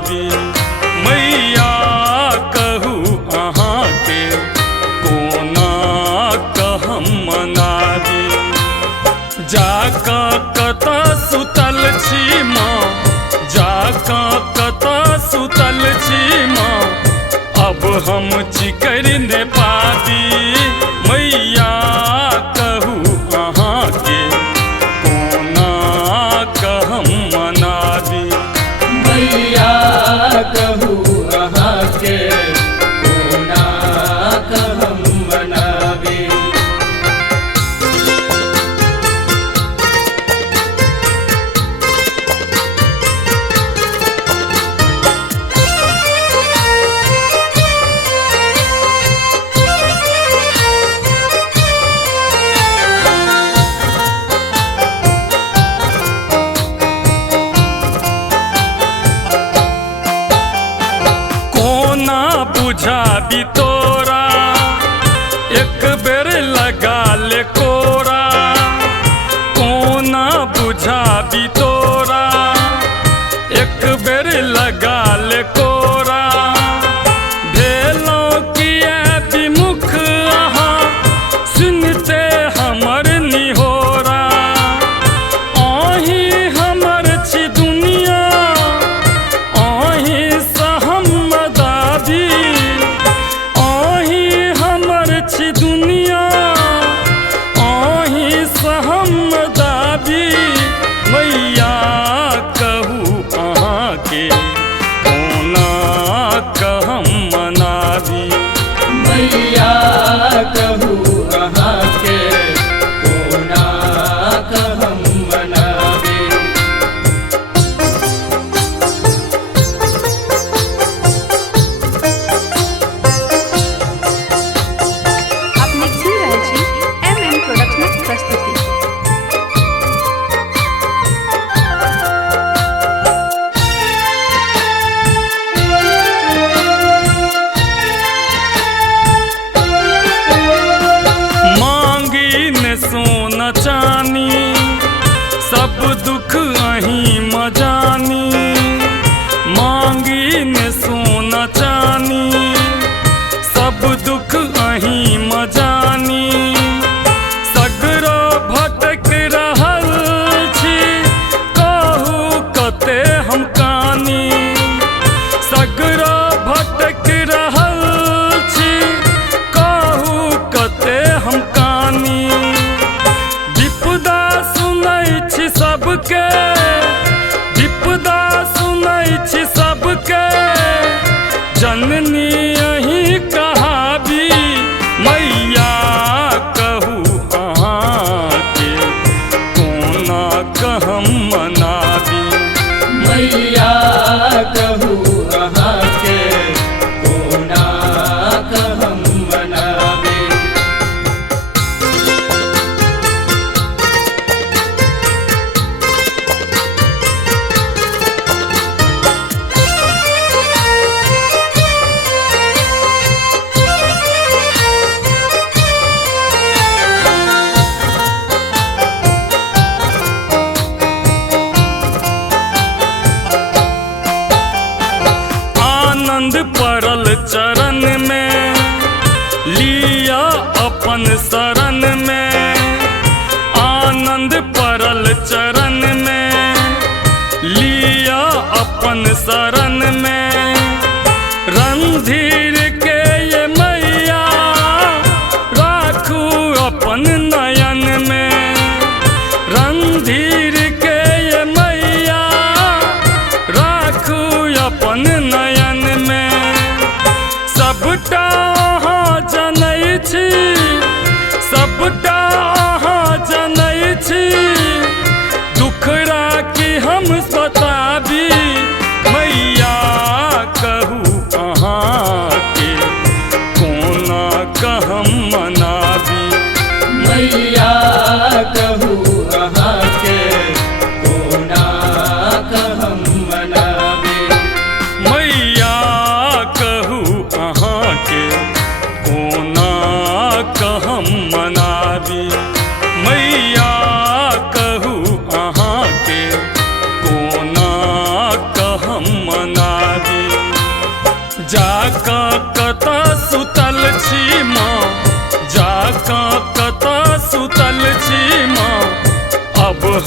मनाबी। मैया कहू अहाँ के कोना कहम मनाबी। जाका कता सुतल छी माँ, जाका कता सुतल छी माँ, अब हम चिकर ने पाबी। मैया कहू अहाँ के कोना कहम मनाबी। मैया कहू अहाँ के कोना कहम मनाबी। बुझाबी तोरा एक बेर लगा ले कोरा। कोना बुझाबी तोरा एक बेर लगा ले कोरा। भेलौं किया विमुख अहाँ सुनते हमर निहोरा। अहीं हमर छी दुनिया, अहीं सहम मदाबी। अहीं हमर छी दुनिया, अहीं सहम मदाबी। मैया कहू अहाँ के कोना कहम मनाबी। मैया कहू अहाँ के कोना कहम मनाबी। अपने सुन रहल छी MM प्रोडक्शनक प्रस्तुति। मांगी ने सोना चानी, सब दुख अहीं मजानी। मांगी ने सोना चानी, सब दुख अहीं मजानी। सगरो भटक रहल छी, कहू कते हम कानी। सगरो भटक रहल छी, कहू कते हम कानी। विपदा सुनै छी सबके, विपदा सुनै छी सबके, जननी अहीं कहाबी। मैया कहू अहाँ के कोना कहम मनाबी। मैया कहू अहाँ के कोना कहम मनाबी। आनंद पड़ल चरण में, लिया अपन शरण में। आनंद पड़ल चरण में, लिया अपन शरण में। रणधीर के ये मैया राखू अपन नयन में। रणधीर के ये मैया राखू अपन नयन में। सबटा अहाँ जनै छी, सबटा अहाँ जनै छी, दुखड़ा की हम सताबी। मैया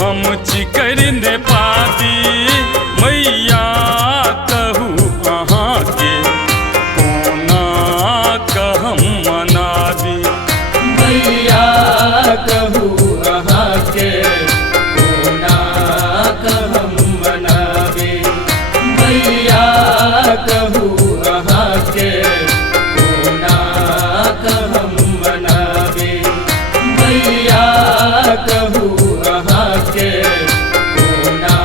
हम चिकर ने पाती मैया कहू अहाँ के कोना कहम मना दी मैया कहू अहाँ के कोना कहम मनावे मैया कहू अहाँ के कोना कहम मनावे मैया कहू अहाँ के कोना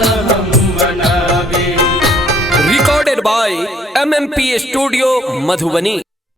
कहम मनावे। Recorded by MMP Studio, Madhubani।